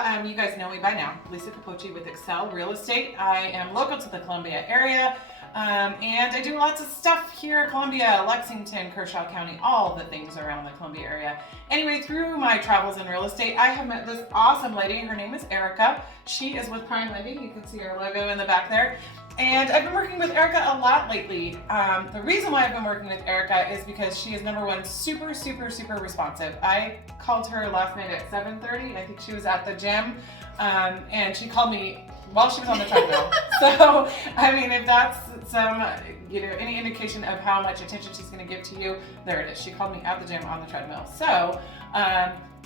You guys know me by now. Lisa Capocci with 𝐔𝐻𝐬𝐿 Real Estate. I am local to the Columbia area, and I do lots of stuff here in Columbia, Lexington, 𝐄𝐱𝐜𝐞𝐫 County, all the things around the Columbia area. Anyway, through my travels in real estate, I have met this awesome lady. Her name is Erica. She is with Prime Lending. You can see our logo in the back there. And I've been working with Erica a lot lately. The reason why I've been working with Erica is because she is, number one, super responsive. I called her last night at 7:30. I think she was at the gym, and she called me while she was on the treadmill. So, I mean, if that's some, any indication of how much attention she's going to give to you, there it is. She called me at the gym on the treadmill. So,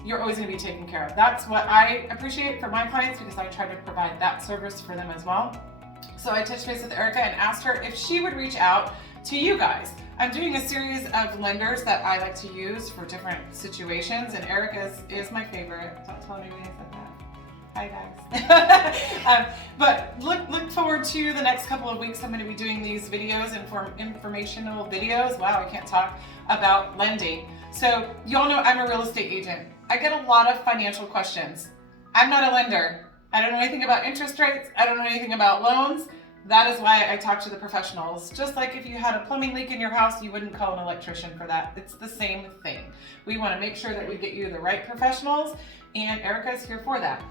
you're always going to be taken care of. That's what I appreciate for my clients, because I try to provide that service for them as well. So I touched base with Erica and asked her if she would reach out to you guys. I'm doing a series of lenders that I like to use for different situations, and Erica is my favorite. Don't tell anybody I said that. Hi guys. But look forward to the next couple of weeks. I'm going to be doing these videos, informational videos. Wow, I can't talk, about lending. So you all know I'm a real estate agent. I get a lot of financial questions. I'm not a lender. I don't know anything about interest rates. I don't know anything about loans. That is why I talk to the professionals. Just like if you had a plumbing leak in your house, you wouldn't call an electrician for that. It's the same thing. We want to make sure that we get you the right professionals, and Erica is here for that.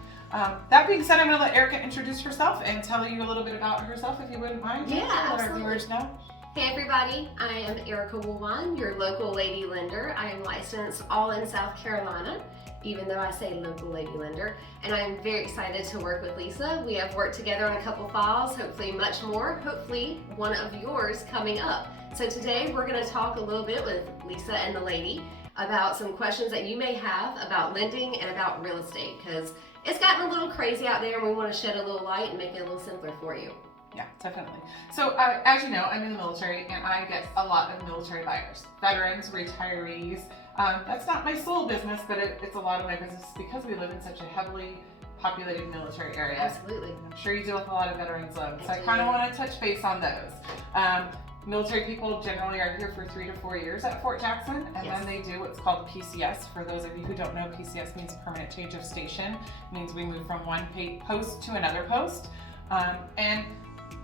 That being said, I'm going to let Erica introduce herself and tell you a little bit about herself, if you wouldn't mind. Yeah, let absolutely. our viewers know. Hey everybody, I am Erica Woolwine, your local lady lender. I am licensed all in South Carolina, even though I say local lady lender, and I'm very excited to work with Lisa. We have worked together on a couple files, hopefully much more, hopefully one of yours coming up. So today we're going to talk a little bit with Lisa and the lady about some questions that you may have about lending and about real estate, because it's gotten a little crazy out there and we want to shed a little light and make it a little simpler for you. Yeah, definitely. So as you know, I'm in the military, and I get a lot of military buyers, veterans, retirees. That's not my sole business, but it's a lot of my business because we live in such a heavily populated military area. Absolutely. I'm sure you deal with a lot of veterans loans, so I kind of want to touch base on those. Military people generally are here for 3 to 4 years at Fort Jackson, and Yes. then they do what's called PCS. For those of you who don't know, PCS means permanent change of station. It means we move from one post to another post. And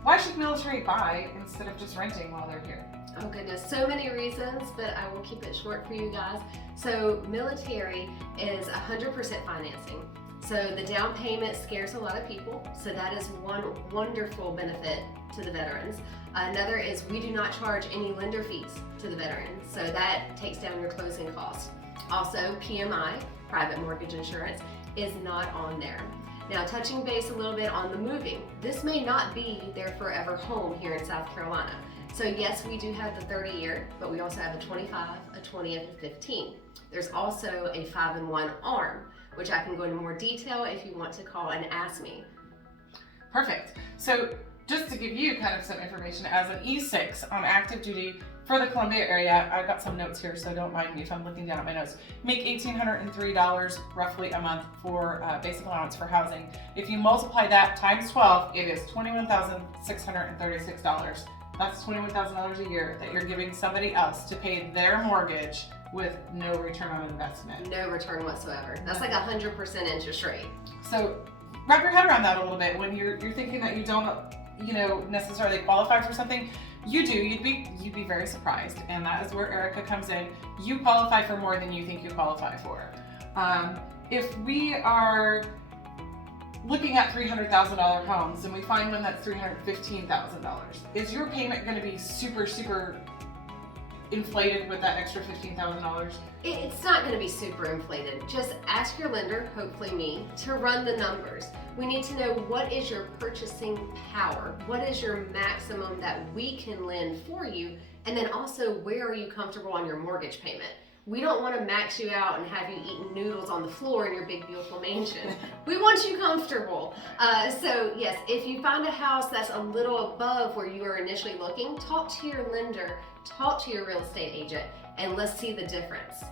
why should military buy instead of just renting while they're here? Oh goodness, so many reasons, but I will keep it short for you guys. So military is 100% financing. So the down payment scares a lot of people. So that is one wonderful benefit to the veterans. Another is we do not charge any lender fees to the veterans. So that takes down your closing costs. Also, PMI, private mortgage insurance, is not on there. Now, touching base a little bit on the moving, this may not be their forever home here in South Carolina. So yes, we do have the 30-year, but we also have a 25, a 20, and a 15. There's also a 5-in-1 arm, which I can go into more detail if you want to call and ask me. Perfect. So just to give you kind of some information, as an E6 on active duty for the Columbia area, I've got some notes here, so don't mind me if I'm looking down at my notes. Make $1,803 roughly a month for basic allowance for housing. If you multiply that times 12, it is $21,636. That's $21,000 a year that you're giving somebody else to pay their mortgage with no return on investment. No return whatsoever. That's like 100% interest rate. So wrap your head around that a little bit. When you're thinking that you don't, necessarily qualify for something, you do. You'd be very surprised, and that is where Erica comes in. You qualify for more than you think you qualify for. If we are looking at $300,000 homes and we find one that's $315,000, is your payment going to be super inflated with that extra $15,000? It's not going to be super inflated. Just ask your lender, hopefully me, to run the numbers. We need to know what is your purchasing power, what is your maximum that we can lend for you, and then also where are you comfortable on your mortgage payment. We don't want to max you out and have you eating noodles on the floor in your big beautiful mansion. We want you comfortable. So yes, if you find a house that's a little above where you were initially looking, talk to your lender, talk to your real estate agent, and let's see the difference.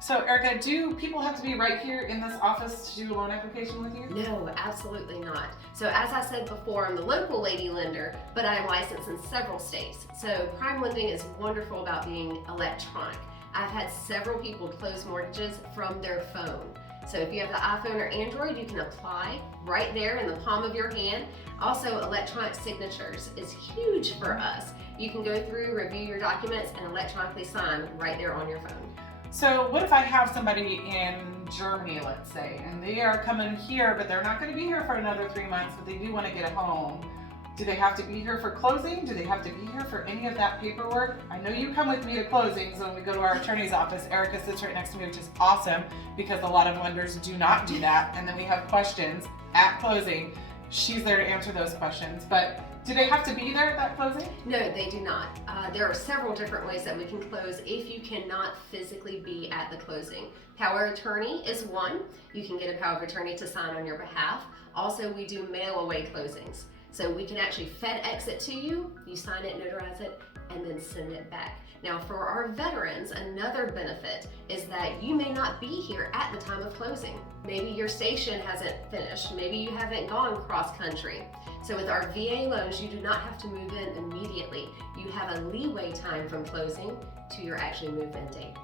So Erica, do people have to be right here in this office to do a loan application with you? No, absolutely not. So as I said before, I'm the local lady lender, but I'm licensed in several states. So prime lending is wonderful about being electronic. I've had several people close mortgages from their phone. So if you have the iPhone or Android, you can apply right there in the palm of your hand. Also, electronic signatures is huge for us. You can go through, review your documents, and electronically sign right there on your phone. So what if I have somebody in Germany, let's say, and they are coming here, but they're not going to be here for another 3 months, but they do want to get a home? Do they have to be here for closing? Do they have to be here for any of that paperwork? I know you come with me to closings when we go to our attorney's office. Erica sits right next to me, which is awesome because a lot of lenders do not do that. And then we have questions at closing. She's there to answer those questions. But do they have to be there at that closing? No, they do not. There are several different ways that we can close if you cannot physically be at the closing. Power of attorney is one. You can get a power of attorney to sign on your behalf. Also, we do mail away closings. So we can actually FedEx it to you, you sign it, notarize it, and then send it back. Now for our veterans, another benefit is that you may not be here at the time of closing. Maybe your station hasn't finished, maybe you haven't gone cross country. So with our VA loans, you do not have to move in immediately. You have a leeway time from closing to your actually move-in date.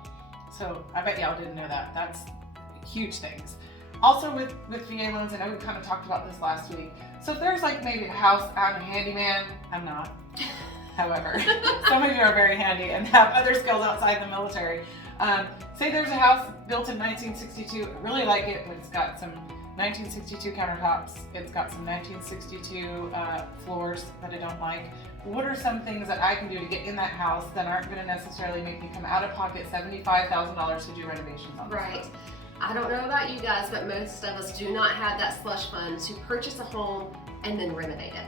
So I bet y'all didn't know that. That's huge things. Also with VA loans, I know we kind of talked about this last week. So if there's like maybe a house, I'm a handyman, I'm not. However, some of you are very handy and have other skills outside the military. Say there's a house built in 1962, I really like it, but it's got some 1962 countertops, it's got some 1962 floors that I don't like. What are some things that I can do to get in that house that aren't going to necessarily make me come out of pocket $75,000 to do renovations on? Right. I don't know about you guys, but most of us do not have that slush fund to purchase a home and then renovate it.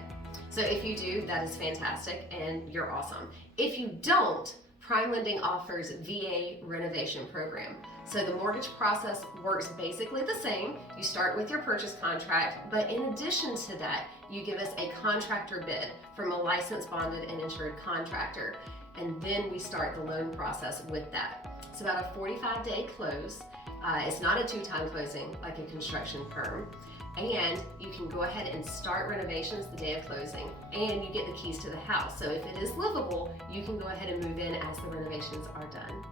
So if you do, that is fantastic and you're awesome. If you don't, Prime Lending offers VA renovation program. So the mortgage process works basically the same. You start with your purchase contract, but in addition to that, you give us a contractor bid from a licensed, bonded, and insured contractor. And then we start the loan process with that. It's about a 45-day close. It's not a 2-time closing like a construction firm. And you can go ahead and start renovations the day of closing. And you get the keys to the house. So if it is livable, you can go ahead and move in as the renovations are done.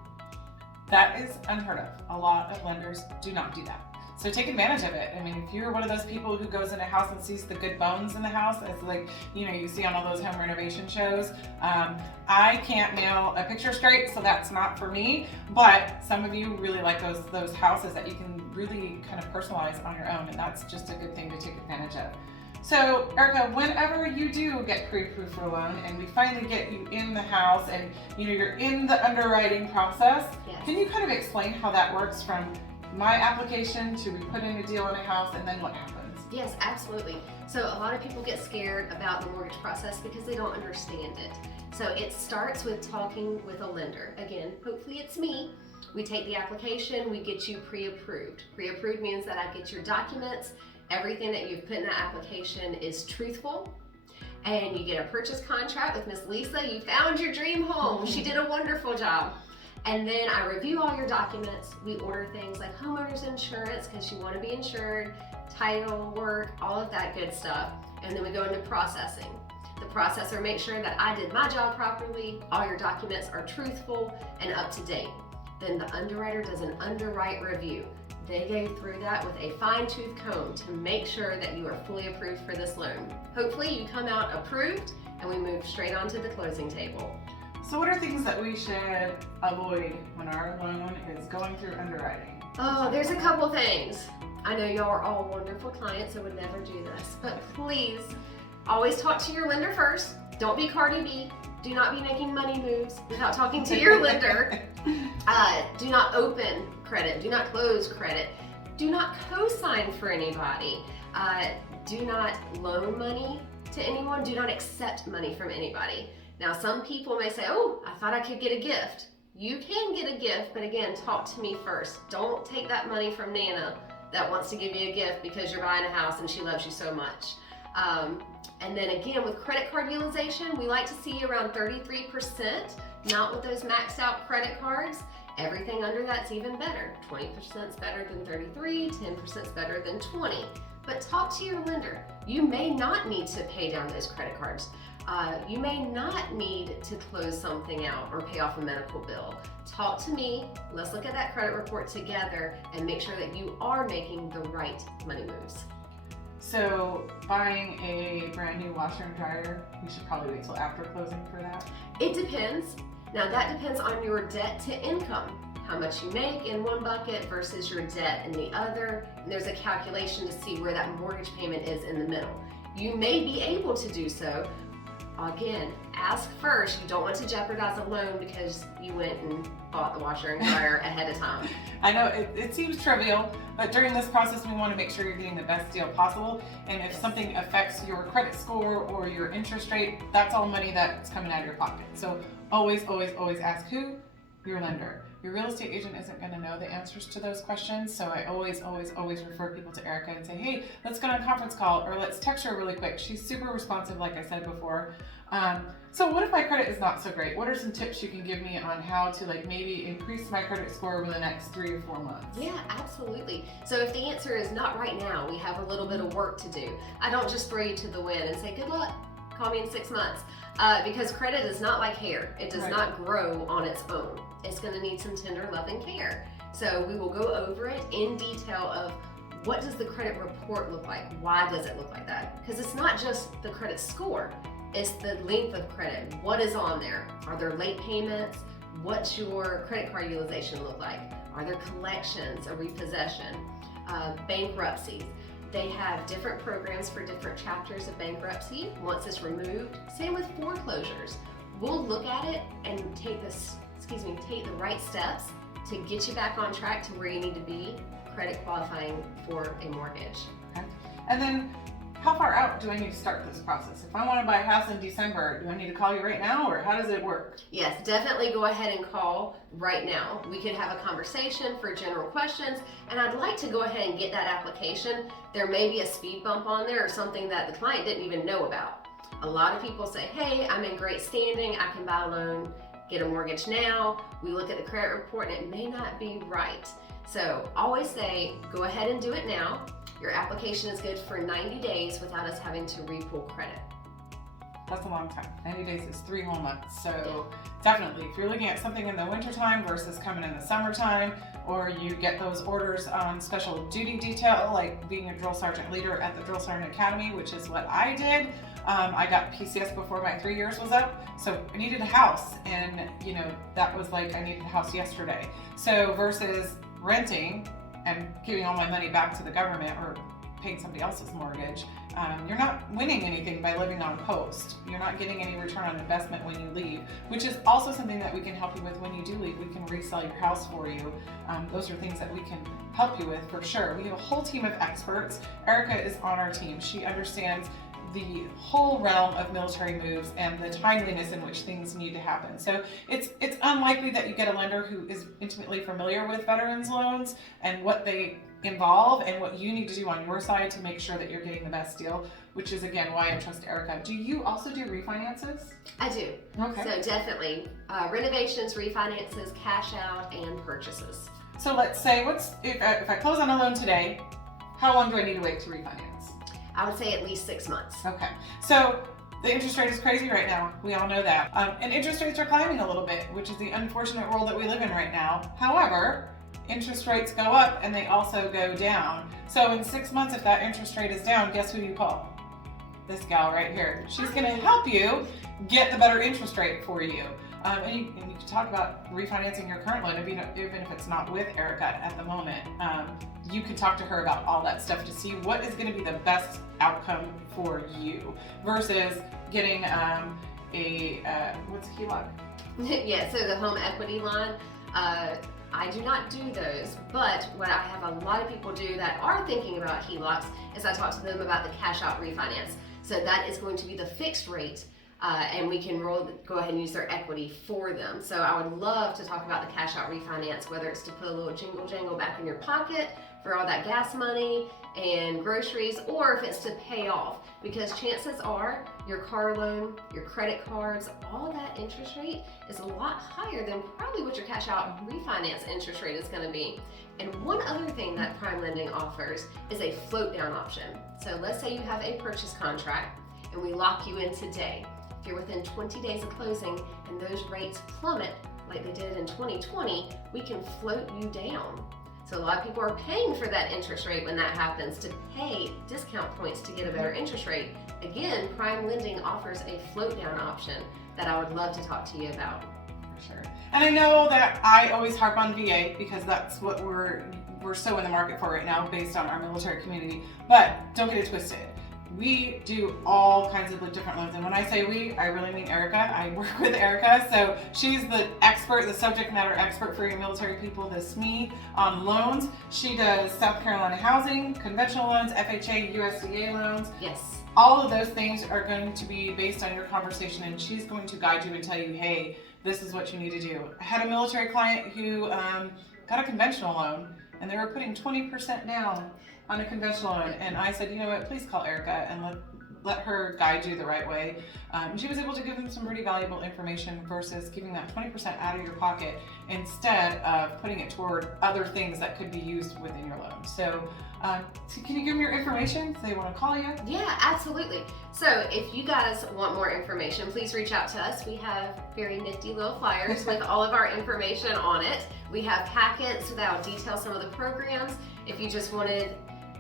That is unheard of. A lot of lenders do not do that. So take advantage of it. I mean, if you're one of those people who goes in a house and sees the good bones in the house, it's like, you know, you see on all those home renovation shows. I can't nail a picture straight, so that's not for me. But some of you really like those houses that you can really kind of personalize on your own, and that's just a good thing to take advantage of. So Erica, whenever you do get pre-approved for a loan and we finally get you in the house and you're in the underwriting process, yes. Can you kind of explain how that works from my application to we put in a deal in a house and then what happens? Yes, absolutely. So a lot of people get scared about the mortgage process because they don't understand it. So it starts with talking with a lender. Again, hopefully it's me. We take the application, we get you pre-approved. Pre-approved means that I get your documents, everything that you've put in that application is truthful, and you get a purchase contract with Miss Lisa. You found your dream home. She did a wonderful job. And then I review all your documents. We order things like homeowners insurance because you want to be insured, title work, all of that good stuff. And then we go into processing. The processor makes sure that I did my job properly, all your documents are truthful and up to date. Then the underwriter does an underwrite review. They go through that with a fine-tooth comb to make sure that you are fully approved for this loan. Hopefully you come out approved and we move straight on to the closing table. So what are things that we should avoid when our loan is going through underwriting? Oh, there's a couple things. I know y'all are all wonderful clients and would never do this, but please always talk to your lender first. Don't be Cardi B. Do not be making money moves without talking to your lender. Do not open credit. Do not close credit. Do not co-sign for anybody. Do not loan money to anyone. Do not accept money from anybody. Now, some people may say, oh, I thought I could get a gift. You can get a gift, but again, talk to me first. Don't take that money from Nana that wants to give you a gift because you're buying a house and she loves you so much. And then again, with credit card utilization, we like to see around 33%, not with those maxed out credit cards. Everything under that's even better. 20% is better than 33, 10% is better than 20. But talk to your lender. You may not need to pay down those credit cards. You may not need to close something out or pay off a medical bill. Talk to me, let's look at that credit report together and make sure that you are making the right money moves. So buying a brand new washer and dryer, we should probably wait till after closing for that? It depends. Now that depends on your debt to income. How much you make in one bucket versus your debt in the other. And there's a calculation to see where that mortgage payment is in the middle. You may be able to do so. Again, ask first. You don't want to jeopardize a loan because you went and bought the washer and dryer ahead of time. I know it seems trivial, but during this process, we want to make sure you're getting the best deal possible. And if something affects your credit score or your interest rate, that's all money that's coming out of your pocket. So always, always, always ask who? Your lender. Your real estate agent isn't going to know the answers to those questions, so I always, always, always refer people to Erica and say, hey, let's get on a conference call, or let's text her really quick. She's super responsive, like I said before. So what if my credit is not so great? What are some tips you can give me on how to maybe increase my credit score over the next 3 or 4 months? Yeah, absolutely. So if the answer is not right now, we have a little bit of work to do. I don't just throw you to the wind and say, good luck, call me in 6 months. Because credit is not like hair. It does not grow on its own. It's going to need some tender love and care. So we will go over it in detail of what does the credit report look like? Why does it look like that? Because it's not just the credit score. It's the length of credit. What is on there? Are there late payments? What's your credit card utilization look like? Are there collections, a repossession, bankruptcies? They have different programs for different chapters of bankruptcy once it's removed. Same with foreclosures. We'll look at it and take the right steps to get you back on track to where you need to be, credit qualifying for a mortgage. Okay. And then how far out do I need to start this process? If I want to buy a house in December, do I need to call you right now, or how does it work? Yes, definitely go ahead and call right now. We can have a conversation for general questions, and I'd like to go ahead and get that application. There may be a speed bump on there or something that the client didn't even know about. A lot of people say, hey, I'm in great standing, I can buy a loan, get a mortgage now. We look at the credit report and it may not be right. So always say, go ahead and do it now. Your application is good for 90 days without us having to re-pull credit. That's a long time. 90 days is 3 whole months. So definitely, if you're looking at something in the wintertime versus coming in the summertime, or you get those orders on special duty detail, like being a drill sergeant leader at the Drill Sergeant Academy, which is what I did. I got PCS before my 3 years was up, so I needed a house, and that was like I needed a house yesterday. So versus renting and giving all my money back to the government or paying somebody else's mortgage, you're not winning anything by living on post. You're not getting any return on investment when you leave, which is also something that we can help you with when you do leave. We can resell your house for you. Those are things that we can help you with for sure. We have a whole team of experts. Erica is on our team. She understands the whole realm of military moves and the timeliness in which things need to happen. So it's unlikely that you get a lender who is intimately familiar with veterans loans and what they involve and what you need to do on your side to make sure that you're getting the best deal, which is again why I trust Erica. Do you also do refinances? I do. Okay. So definitely renovations, refinances, cash out, and purchases. So let's say if I close on a loan today, how long do I need to wait to refinance? I would say at least 6 months. Okay, so the interest rate is crazy right now. We all know that. And interest rates are climbing a little bit, which is the unfortunate world that we live in right now. However, interest rates go up and they also go down. So in 6 months, if that interest rate is down, guess who you call? This gal right here. She's gonna help you get the better interest rate for you. And you can talk about refinancing your current loan, even if it's not with Erica at the moment. You can talk to her about all that stuff to see what is going to be the best outcome for you versus getting what's HELOC? Yeah, so the home equity line. I do not do those, but what I have a lot of people do that are thinking about HELOCs is I talk to them about the cash out refinance. So that is going to be the fixed rate. And we can go ahead and use their equity for them. So I would love to talk about the cash out refinance, whether it's to put a little jingle jangle back in your pocket for all that gas money and groceries, or if it's to pay off, because chances are your car loan, your credit cards, all that interest rate is a lot higher than probably what your cash out refinance interest rate is going to be. And one other thing that prime lending offers is a float down option. So let's say you have a purchase contract and we lock you in today. if you're within 20 days of closing and those rates plummet like they did in 2020, we can float you down. So a lot of people are paying for that interest rate when that happens to pay discount points to get a better interest rate. Again, Prime Lending offers a float down option that I would love to talk to you about. For sure. And I know that I always harp on VA because that's what we're so in the market for right now based on our military community, but don't get it twisted. We do all kinds of different loans, and when I say we, I really mean Erica. I work with Erica, so she's the expert, the subject matter expert for your military people, this me, on loans. She does South Carolina housing, conventional loans, FHA, USDA loans. Yes. All of those things are going to be based on your conversation, and she's going to guide you and tell you, hey, this is what you need to do. I had a military client who got a conventional loan, and they were putting 20% down on a conventional loan, and I said, you know what, please call Erica and let her guide you the right way. And she was able to give them some pretty valuable information versus giving that 20% out of your pocket instead of putting it toward other things that could be used within your loan. So can you give me your information so they want to call you? Yeah, absolutely. So if you guys want more information, please reach out to us. We have very nifty little flyers with all of our information on it. We have packets that'll detail some of the programs if you just wanted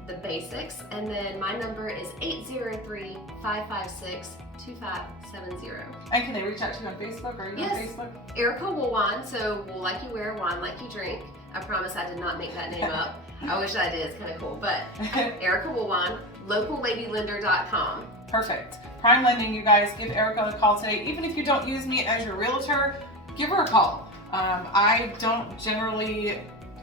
the basics. And then my number is 803-556-2570. And can they reach out to you on Facebook? Are you on Facebook? Erica Woolwine, so wool like you wear, wine like you drink. I promise I did not make that name up. I wish I did, it's kind of cool. But Erica Woolwine, localladylender.com. Perfect. Prime Lending, you guys, give Erica a call today. Even if you don't use me as your realtor, give her a call. I don't generally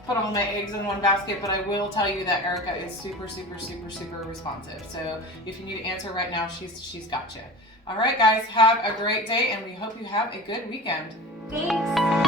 put all my eggs in one basket, but I will tell you that Erica is super, super, super, super responsive. So if you need an answer right now, she's got you. All right, guys, have a great day, and we hope you have a good weekend. Thanks.